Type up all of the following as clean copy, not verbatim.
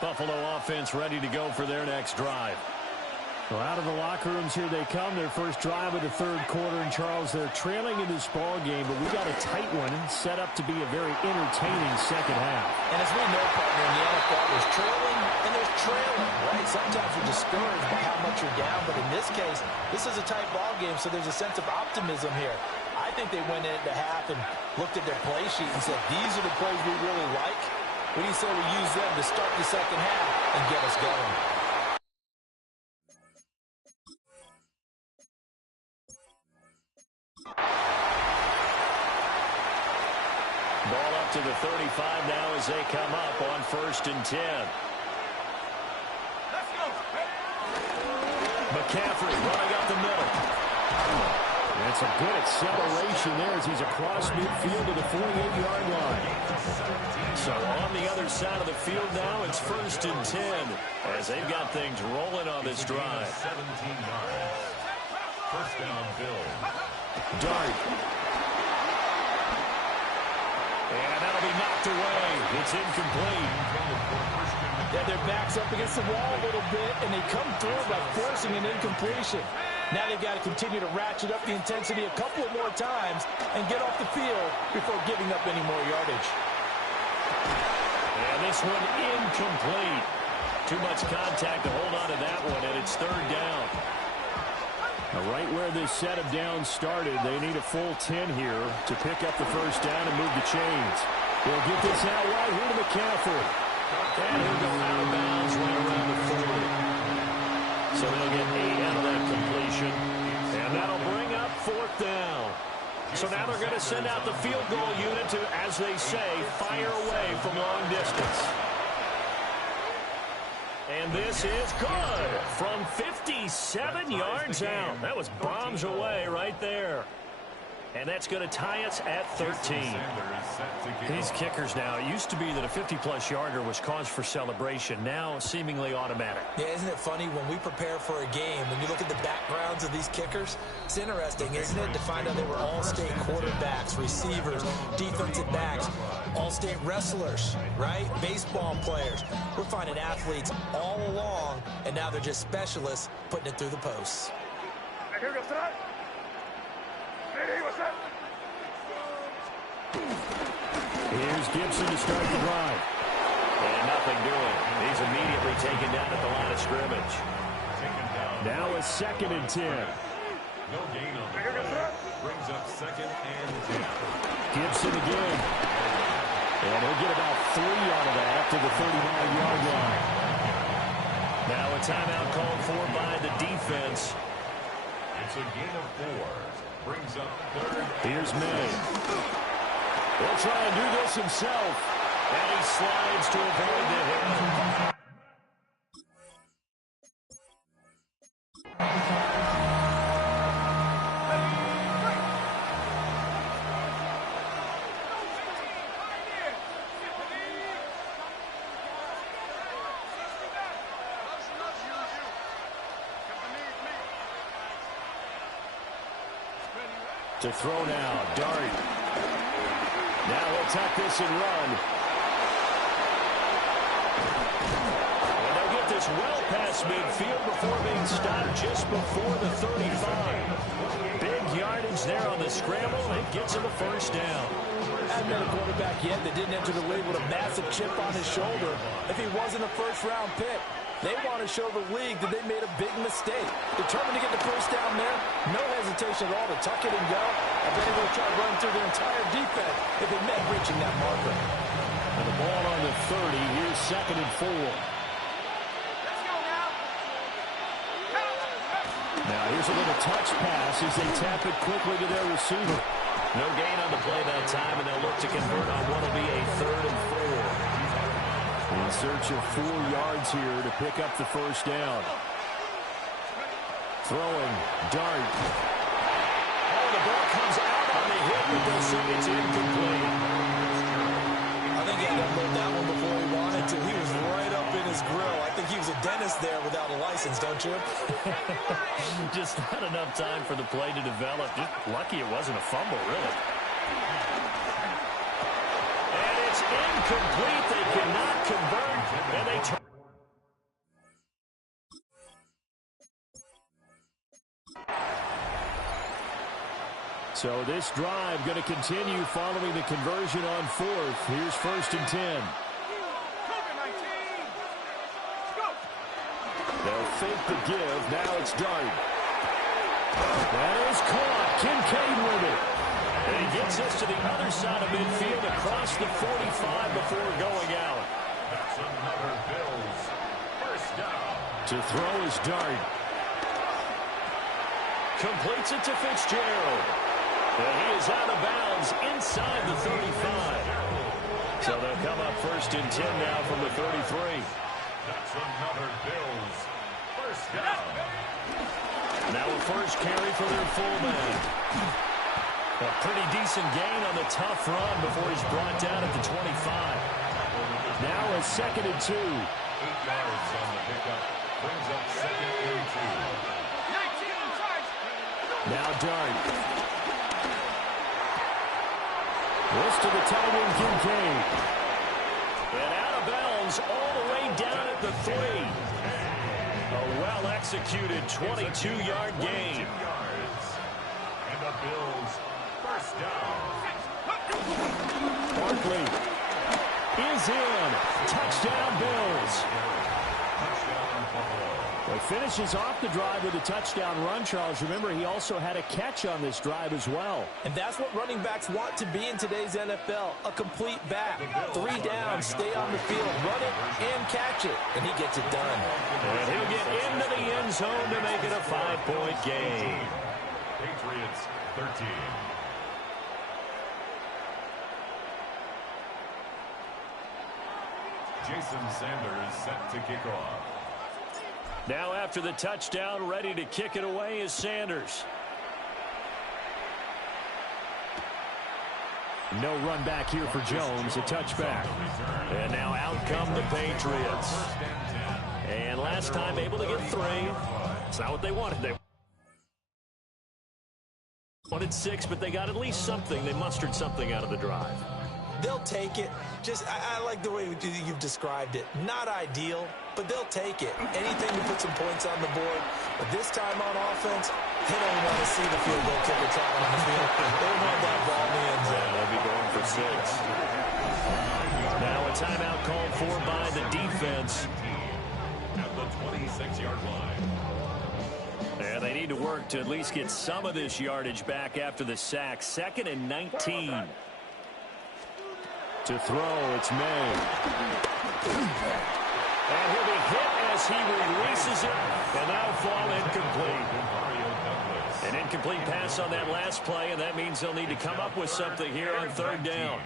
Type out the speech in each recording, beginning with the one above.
Buffalo offense ready to go for their next drive. Well, out of the locker rooms here they come. Their first drive of the third quarter. And, Charles, they're trailing in this ball game, but we got a tight one set up to be a very entertaining second half. And as we know, partner, in the NFL, there's trailing and there's trailing, right? Sometimes you're discouraged by how much you're down, but in this case, this is a tight ball game, so there's a sense of optimism here. I think they went into half and looked at their play sheet and said, these are the plays we really like. What do you say we use them to start the second half and get us going? Ball up to the 35 now as they come up on 1st and 10. Let's go. McCaffrey running up the middle. And some good acceleration there as he's across midfield to the 48-yard line. So on the other side of the field now, it's 1st and 10 as they've got things rolling on this drive. 17 yards. First down, Bill. Dart. And that'll be knocked away. It's incomplete. Yeah, their back's up against the wall a little bit, and they come through by forcing an incompletion. Now they've got to continue to ratchet up the intensity a couple of more times and get off the field before giving up any more yardage. And this one incomplete. Too much contact to hold on to that one, and it's 3rd down. Now, right where this set of downs started, they need a full 10 here to pick up the first down and move the chains. They'll get this out right here to McCaffrey. And he'll go out of bounds right around the 40. So they'll get 8 out of that completion. And that'll bring up 4th down. So now they're going to send out the field goal unit to, as they say, fire away from long distance. And this is good from 57 yards out. That was bombs away right there. And that's going to tie us at 13. These kickers now, it used to be that a 50-plus yarder was cause for celebration. Now seemingly automatic. Yeah, isn't it funny when we prepare for a game, when you look at the backgrounds of these kickers, it's interesting, isn't it, to find out they were all-state quarterbacks, receivers, defensive backs, all-state wrestlers, right? Baseball players. We're finding athletes all along, and now they're just specialists putting it through the posts. Here's Gibson to start the drive. And nothing doing. He's immediately taken down at the line of scrimmage. Now a 2nd and 10. No gain on the play. Brings up 2nd and 10. Gibson again. And he'll get about 3 out of that up to the 39-yard line. Now a timeout called for by the defense. It's a gain of 4. Brings up 3rd. Here's May. He'll try and do this himself. And he slides to avoid the hit. To throw now, Dart. Now he'll tuck this and run. And they'll get this well past midfield before being stopped just before the 35. Big yardage there on the scramble. It gets him a first down. Hasn't been a quarterback yet that didn't enter the league with a massive chip on his shoulder. If he wasn't a first-round pick, they want to show the league that they made a big mistake. Determined to get the first down there, no hesitation at all to tuck it and go. I bet he would try to run through their entire defense if it meant reaching that marker. And the ball on the 30. Here's 2nd and 4. Now here's a little touch pass as they tap it quickly to their receiver. No gain on the play that time, and they'll look to convert on what will be a 3rd and 4. In search of 4 yards here to pick up the first down. Throwing, Dart. Oh, the ball comes out on the hit, but they say it's incomplete. I think he had to unload that one before he wanted to. He was right up in his grill. I think he was a dentist there without a license, don't you? Just not enough time for the play to develop. Just lucky it wasn't a fumble, really. And it's incomplete. They cannot convert, and they turn. So this drive going to continue following the conversion on fourth. Here's 1st and 10. They'll fake the give. Now it's Dart. That is caught. Kincaid with it. And he gets us to the other side of midfield across the 45 before going out. That's another Bills first down. To throw is Dart. Completes it to Fitzgerald. And he is out of bounds inside the 35. So they'll come up 1st and 10 now from the 33. That's another Bills first down. Now a first carry for their fullback. A pretty decent gain on the tough run before he's brought down at the 25. Now a 2nd and 2. 8 yards on the pickup. Brings up 2nd and 2. Now Dart. This to the tight end, Kincaid. And out of bounds all the way down at the 3. A well-executed 22-yard gain. And the Bills first down. Barkley is in. Touchdown, Bills. Touchdown, Buffalo. Well, he finishes off the drive with a touchdown run, Charles. Remember, he also had a catch on this drive as well. And that's what running backs want to be in today's NFL, a complete back. 3 downs, stay on the field, run it, and catch it. And he gets it done. And he'll get into the end zone to make it a 5-point game. Patriots 13. Jason Sanders set to kick off. Now after the touchdown, ready to kick it away is Sanders. No run back here for Jones, a touchback. And now out come the Patriots. And last time able to get 3. It's not what they wanted. They wanted 6, but they got at least something. They mustered something out of the drive. They'll take it. I like the way you've described it. Not ideal, but they'll take it. Anything to put some points on the board. But this time on offense, they don't want to see the field goal kicker trying on the field. They want that ball in the end zone. They'll be going for 6. Now a timeout called for by the defense. At the 26-yard line. And they need to work to at least get some of this yardage back after the sack. 2nd and 19. To throw, it's May. And he'll be hit as he releases it. And that'll fall incomplete. An incomplete pass on that last play, and that means they'll need to come up with something here on 3rd down.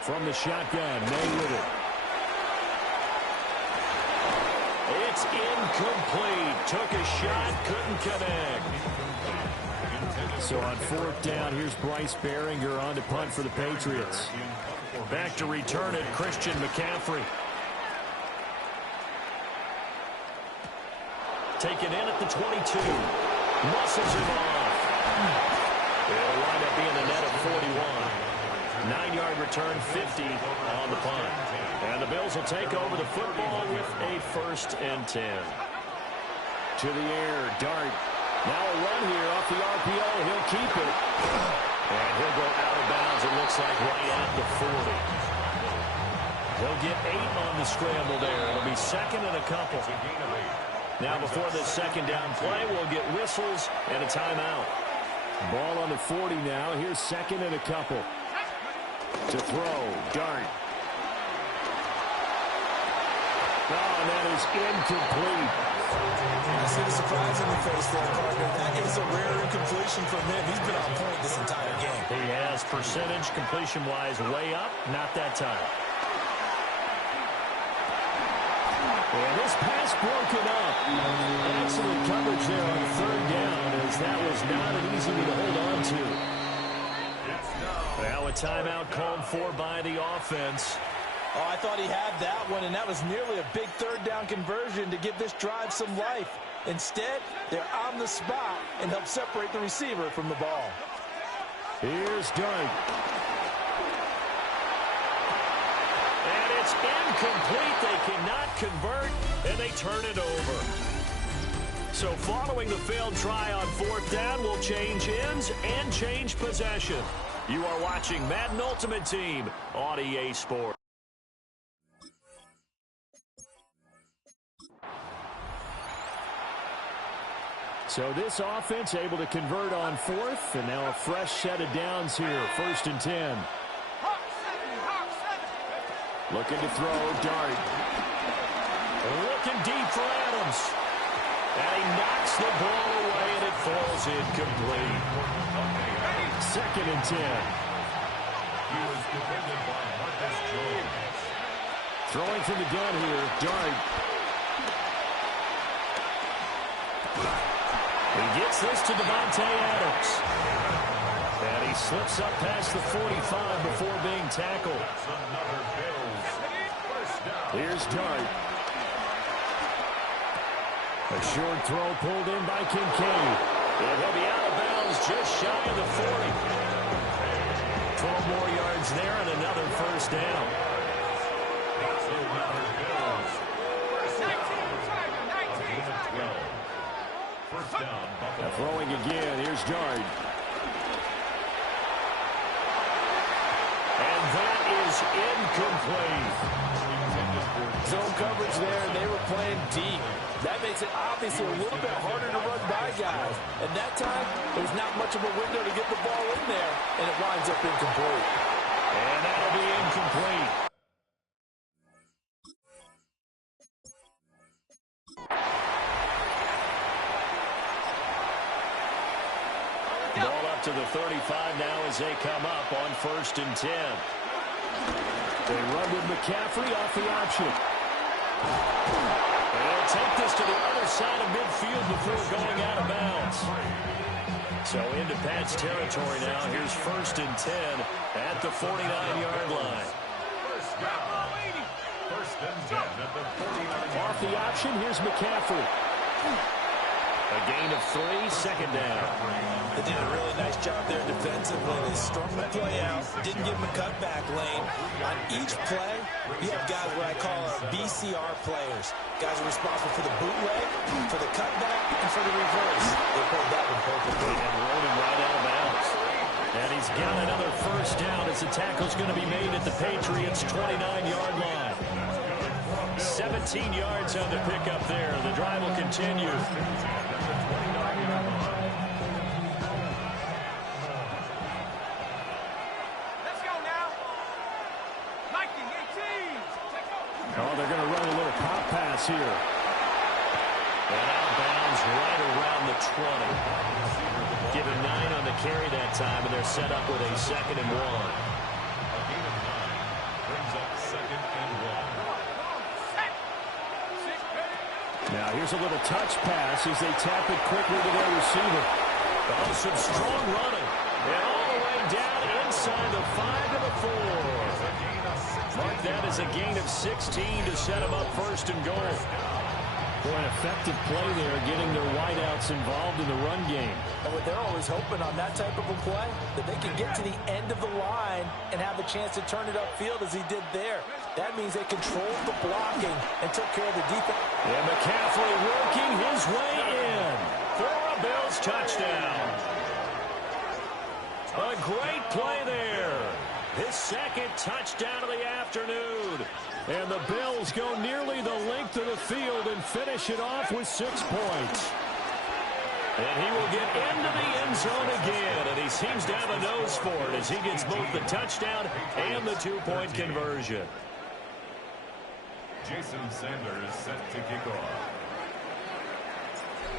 From the shotgun, May with it. It's incomplete. Took a shot, couldn't connect. So on 4th down, here's Bryce Behringer on to punt for the Patriots. Back to return it, Christian McCaffrey. Taken in at the 22. Muscles him off. It'll wind up being a net of 41. 9-yard return, 50 on the punt. And the Bills will take over the football with a 1st and 10. To the air, Dart. Now a run here off the RPO. He'll keep it. And he'll go out of bounds, it looks like, right at the 40. He'll get 8 on the scramble there. It'll be 2nd and a couple. Now before this 2nd down play, we'll get whistles and a timeout. Ball on the 40 now. Here's 2nd and a couple. To throw, Dart. Oh, and that is incomplete. I see the surprise on the face there, partner. That is a rare incompletion from him. He's been on point this entire game. He has percentage completion-wise way up, not that time. And this pass broken up. Excellent coverage there on 3rd down, as that was not an easy one to hold on to. Now a timeout called for by the offense. Oh, I thought he had that one, and that was nearly a big 3rd down conversion to give this drive some life. Instead, they're on the spot and help separate the receiver from the ball. Here's Dart. And it's incomplete. They cannot convert, and they turn it over. So following the failed try on 4th down, we'll change ends and change possession. You are watching Madden Ultimate Team on EA Sports. So this offense able to convert on 4th, and now a fresh set of downs here, 1st and 10. Looking to throw, Dart. Looking deep for Adams. And he knocks the ball away, and it falls incomplete. 2nd and 10. He was defended by Marcus Jones. Throwing from the gun here, Dart. He gets this to Devontae Adams. And he slips up past the 45 before being tackled. Here's Dart. A short throw pulled in by Kincaid. And he'll be out of bounds just shy of the 40. 12 more yards there and another first down. Now throwing again. Here's Dart. And that is incomplete. Zone coverage there, and they were playing deep. That makes it obviously a little bit harder to run by guys. And that time, there's not much of a window to get the ball in there, and it winds up incomplete. And that'll be incomplete. Ball up to the 35 now as they come up on 1st and 10. They run with McCaffrey off the option. And they'll take this to the other side of midfield before going out of bounds. So into Pat's territory now. Here's 1st and 10 at the 49-yard line. First and 10 at the 49. Off the option, here's McCaffrey. A gain of 3, 2nd down. They did a really nice job there defensively. They strung the play out, didn't give them a cutback lane. On each play, you have guys what I call our BCR players. Guys are responsible for the bootleg, for the cutback, and for the reverse. They played that one perfectly. And rolled him right out of bounds. And he's got another first down as the tackle's going to be made at the Patriots' 29-yard line. 17 yards on the pickup there. The drive will continue. Oh, they're going to run a little pop pass here. And out of bounds right around the 20. Give him 9 on the carry that time, and they're set up with a 2nd and 1. A gain of 9 brings up 2nd and 1. Now here's a little touch pass as they tap it quickly to their receiver. Oh, some strong running. And all the way down inside the 5 to the 4. Mark that as a gain of 16 to set them up 1st and goal. Boy, an effective play there, getting their wideouts involved in the run game. And what they're always hoping on that type of a play, that they can get to the end of the line and have a chance to turn it upfield as he did there. That means they controlled the blocking and took care of the defense. And McCaffrey working his way in for a Bills touchdown. A great play there. His 2nd touchdown of the afternoon. And the Bills go nearly the length of the field and finish it off with 6 points. And he will get into the end zone again. And he seems to have a nose for it as he gets both the touchdown and the 2-point conversion. Jason Sanders set to kick off.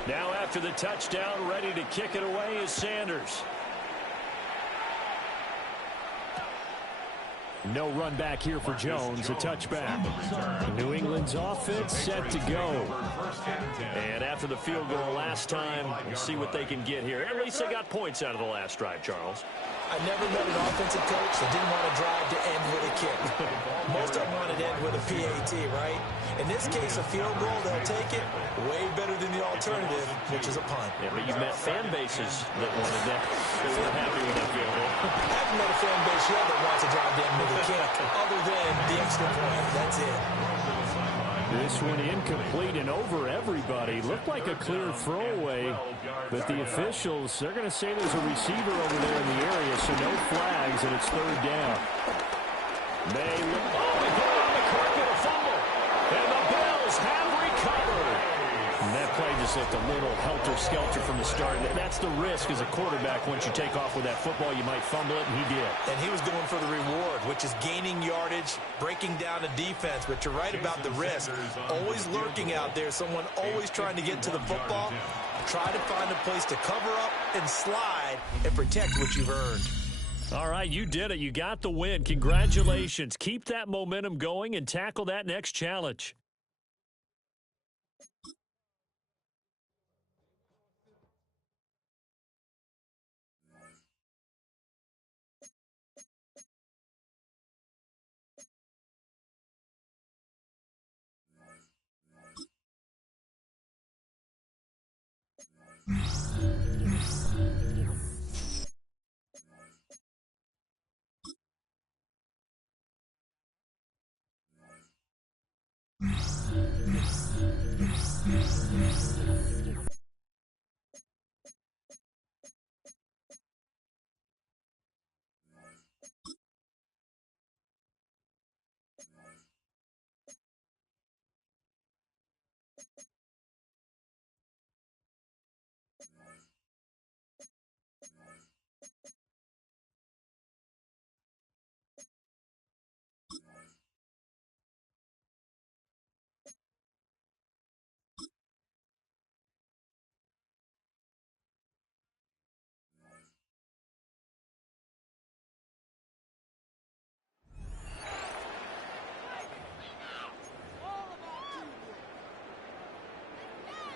Now after the touchdown, ready to kick it away is Sanders. No run back here for Jones, a touchback. New England's offense set to go. And after the field goal last time, we'll see what they can get here. At least they got points out of the last drive, Charles. I never met an offensive coach that didn't want to drive to end with a kick. Most of them wanted to end with a PAT, right? In this case, a field goal, they'll take it. Way better than the alternative, which is a punt. Yeah, but you've met fan bases that wanted that. They weren't happy with that field goal. I haven't met a fan base yet that wants to drive to end with a kick, other than the extra point. That's it. This one incomplete and over everybody. Looked like a clear throwaway, but the officials, they're going to say there's a receiver over there in the area, so no flags, and it's third down. They go on the carpet, a fumble, and the Bills have recovered. And that play just looked a little helter-skelter from the start. That's the risk as a quarterback. Once you take off with that football, you might fumble it, and he did. And he was going for the reward, which is gaining yardage, breaking down the defense. But you're right about the risk. Always lurking out there, someone always trying to get to the football. Try to find a place to cover up and slide and protect what you've earned. All right, you did it. You got the win. Congratulations. Keep that momentum going and tackle that next challenge.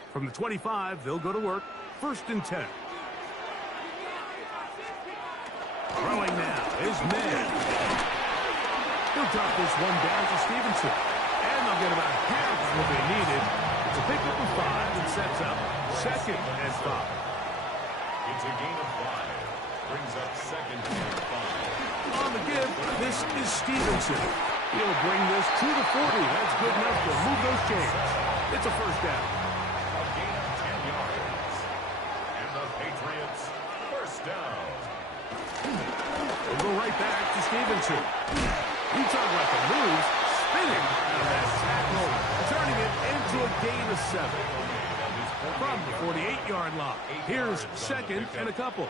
From the 25, they'll go to work. 1st and 10. Throwing now is Madden. He'll drop this one down to Stevenson. And they'll get about half of what they needed. It's a pickup of 5 and sets up 2nd and 5. It's a gain of 5. Brings up 2nd and 5. On the give, this is Stevenson. He'll bring this to the 40. That's good enough to move those chains. It's a 1st down. A gain of 10 yards. And the Patriots, 1st down. We'll go right back to Stevenson. He talked about the moves, spinning out of that tackle, turning it into a gain of 7. From the 48-yard line, here's 2nd and a couple.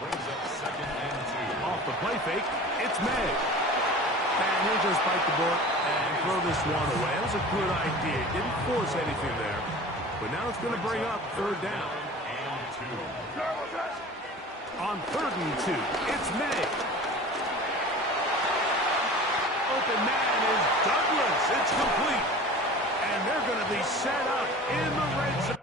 Off the play fake, it's May. And he'll just bite the bullet and throw this one away. That was a good idea. Didn't force anything there. But now it's going to bring up 3rd down. On 3rd and 2, it's May. Open man is Douglas. It's complete. And they're going to be set up in the red zone.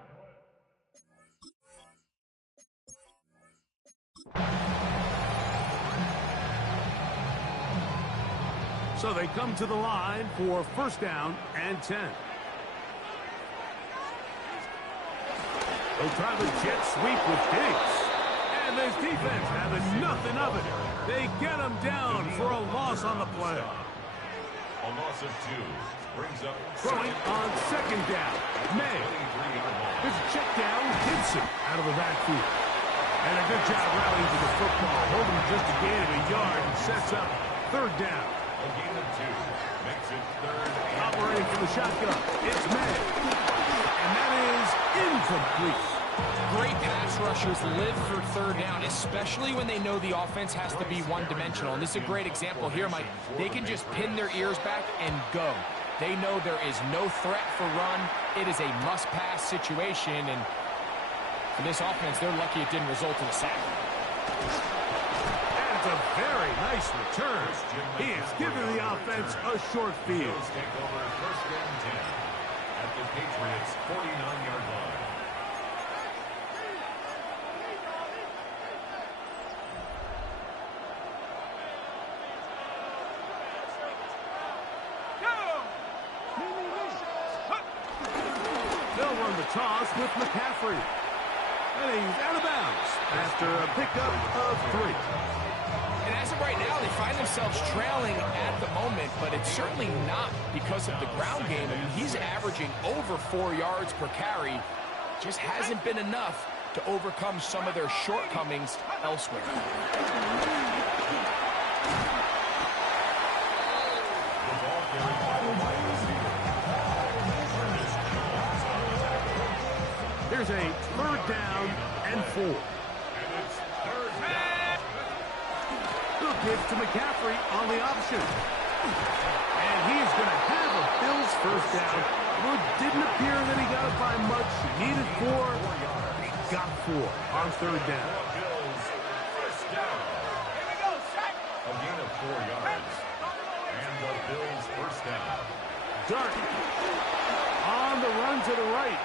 So they come to the line for 1st down and 10. They'll try the jet sweep with Diggs. And this defense having nothing of it. They get him down for a loss on the play. A loss of 2. Brings up throwing on 2nd down. May. There's a check down. Gibson out of the backfield. And a good job rallying to the football. Holding just a gain of a yard and sets up 3rd down. a gain of 2. Makes it 3rd and operating from the shotgun. It's May. And that is incomplete. Great pass rushers live for 3rd down, especially when they know the offense has to be one-dimensional. And this is a great example here, Mike. They can just pin their ears back and go. They know there is no threat for run. It is a must-pass situation. And for this offense, they're lucky it didn't result in a sack. That's a very nice return. He is giving the offense a short field. take over 1st and 10 at the Patriots' 49-yard line. They'll run the toss with McCaffrey. And he's out of bounds after a pickup of 3. And as a of right now, they find themselves trailing at the moment, but it's certainly not because of the ground game. I mean, he's averaging over 4 yards per carry. Just hasn't been enough to overcome some of their shortcomings elsewhere. Here's a 3rd down and 4. Good give to McCaffrey on the option. And he's going to have a Bills 1st down. It didn't appear that he got it by much. He needed 4. He got 4 on 3rd down. A gain of 4 yards. And the Bills 1st down. Dart on the run to the right.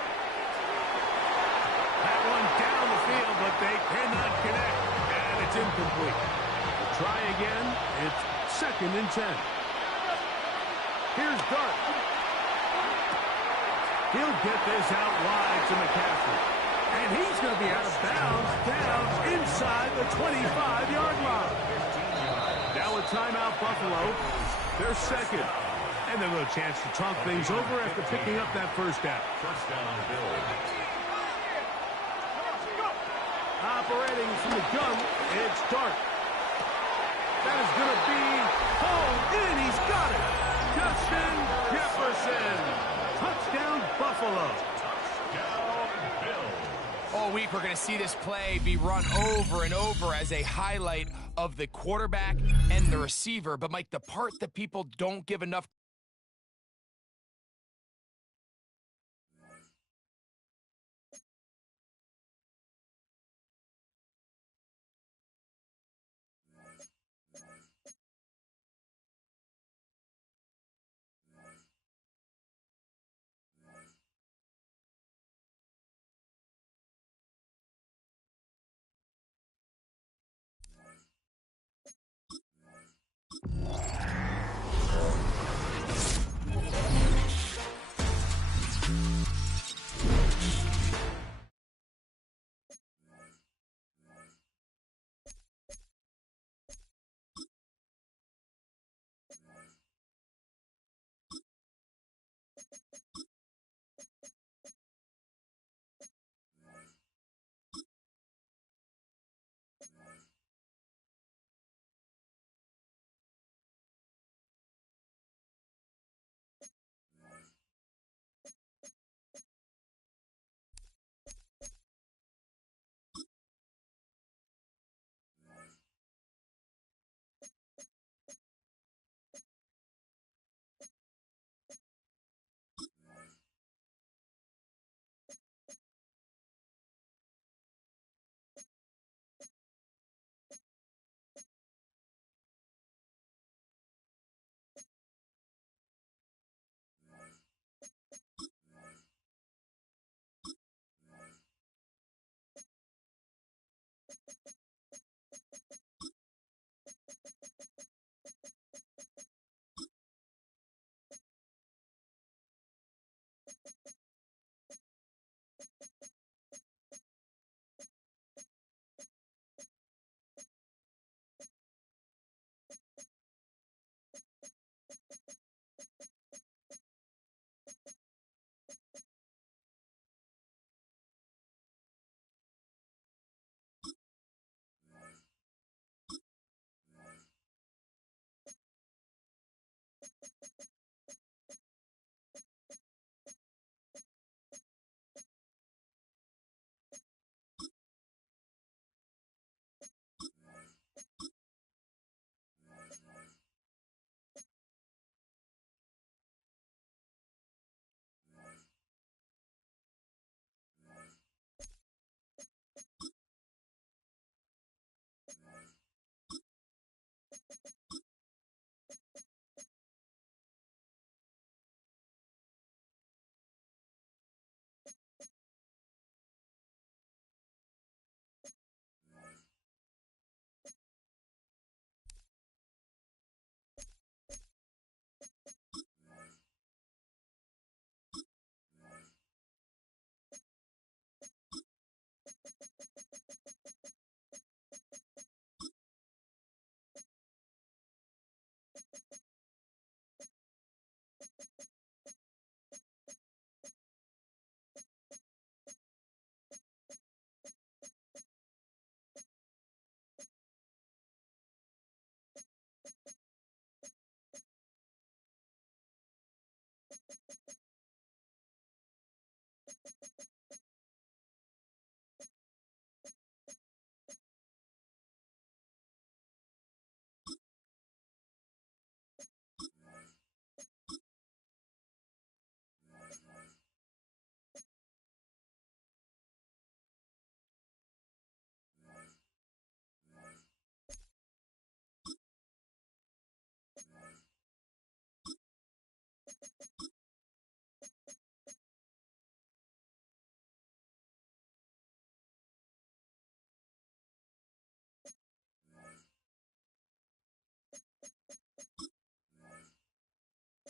That one down the field, but they cannot connect. And it's incomplete. We'll try again. It's 2nd and 10. Here's Dart. He'll get this out wide to McCaffrey. And he's going to be out of bounds down inside the 25-yard line. Now a timeout, Buffalo. They're 2nd. And they'll have a chance to talk things over after picking up that 1st down. 1st down, Bills. Operating from the gun, it's Dart. That is going to be home in. He's got it. Justin Jefferson. Touchdown, Buffalo. Touchdown, Bills. All week, we're going to see this play be run over and over as a highlight of the quarterback and the receiver. But, Mike, the part that people don't give enough